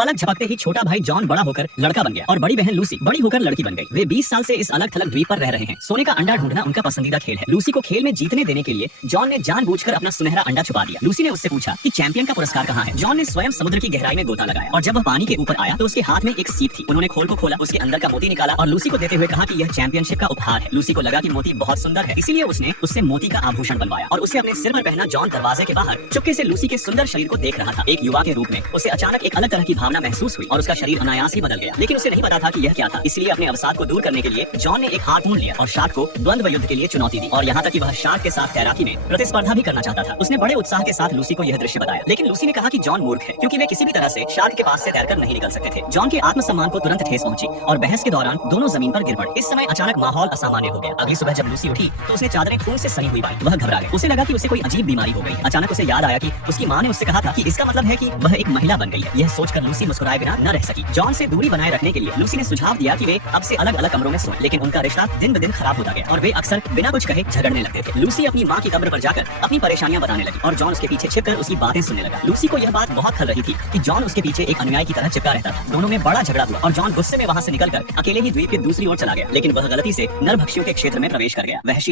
पलक झपकते ही छोटा भाई जॉन बड़ा होकर लड़का बन गया और बड़ी बहन लूसी बड़ी होकर लड़की बन गई। वे 20 साल से इस अलग थलग द्वीप पर रह रहे हैं। सोने का अंडा ढूंढना उनका पसंदीदा खेल है। लूसी को खेल में जीतने देने के लिए जॉन ने जानबूझकर अपना सुनहरा अंडा छुपा दिया। लूसी ने उससे पूछा कि चैंपियन का पुरस्कार कहाँ है। जॉन ने स्वयं समुद्र की गहराई में गोता लगाया और जब वह पानी के ऊपर आया तो उसके हाथ में एक सीप थी। उन्होंने खोल को खोला, उसके अंदर का मोती निकाला और लूसी को देते हुए कहा कि यह चैंपियनशिप का उपहार है। लूसी को लगा कि मोती बहुत सुंदर है, इसीलिए उसने उससे मोती का आभूषण बनवाया और उसे अपने सिर पर पहना। जॉन दरवाजे के बाहर चुपके से लूसी के सुंदर शरीर को देख रहा था। एक युवा के रूप में उसे अचानक एक अलग तरह की भावना महसूस हुई और उसका शरीर अनायास ही बदल गया। लेकिन उसे नहीं पता था कि यह क्या था। इसलिए अपने अवसाद को दूर करने के लिए जॉन ने एक हाथ ढूंढ लिया और शार्क को द्वंद्व युद्ध के लिए चुनौती दी और यहाँ तक कि वह शार्क के साथ तैराकी में प्रतिस्पर्धा भी करना चाहता था। उसने बड़े उत्साह के साथ लूसी को यह दृश्य बताया, लेकिन लूसी ने कहा कि जॉन मूर्ख है क्योंकि वे किसी भी तरह से शार्क के पास से तैरकर नहीं निकल सकते थे। जॉन के आत्मसम्मान को तुरंत ठेस पहुंची और बहस के दौरान दोनों जमीन पर गिर पड़े। इस समय अचानक माहौल असामान्य हो गया। अगली सुबह जब लूसी उठी तो उसने चादरें खून से सनी हुई पाई। वह घबरा गई। उसे लगा कि उसे कोई अजीब बीमारी हो गई। अचानक उसे याद आया कि उसकी माँ ने उससे कहा था कि इसका मतलब है कि वह एक महिला बन गई है। यह सोचकर लूसी मुस्कुराए बिना न रह सकी। जॉन से दूरी बनाए रखने के लिए लूसी ने सुझाव दिया कि वे अब से अलग अलग कमरों में सोएं, लेकिन उनका रिश्ता दिन ब दिन खराब होता गया और वे अक्सर बिना कुछ कहे झगड़ने लगते थे। लूसी अपनी माँ की कब्र पर जाकर अपनी परेशानियां बताने लगी और जॉन उसके पीछे छिपकर उसकी बातें सुनने लगा। लूसी को यह बात बहुत खल रही थी कि जॉन उसके पीछे एक अनुयायी की तरह चिपका रहता था। दोनों में बड़ा झगड़ा हुआ और जॉन गुस्से में वहां से निकलकर अकेले ही द्वीप के दूसरी ओर चला गया, लेकिन वह गलती से नरभक्षियों के क्षेत्र में प्रवेश कर गया। वहशी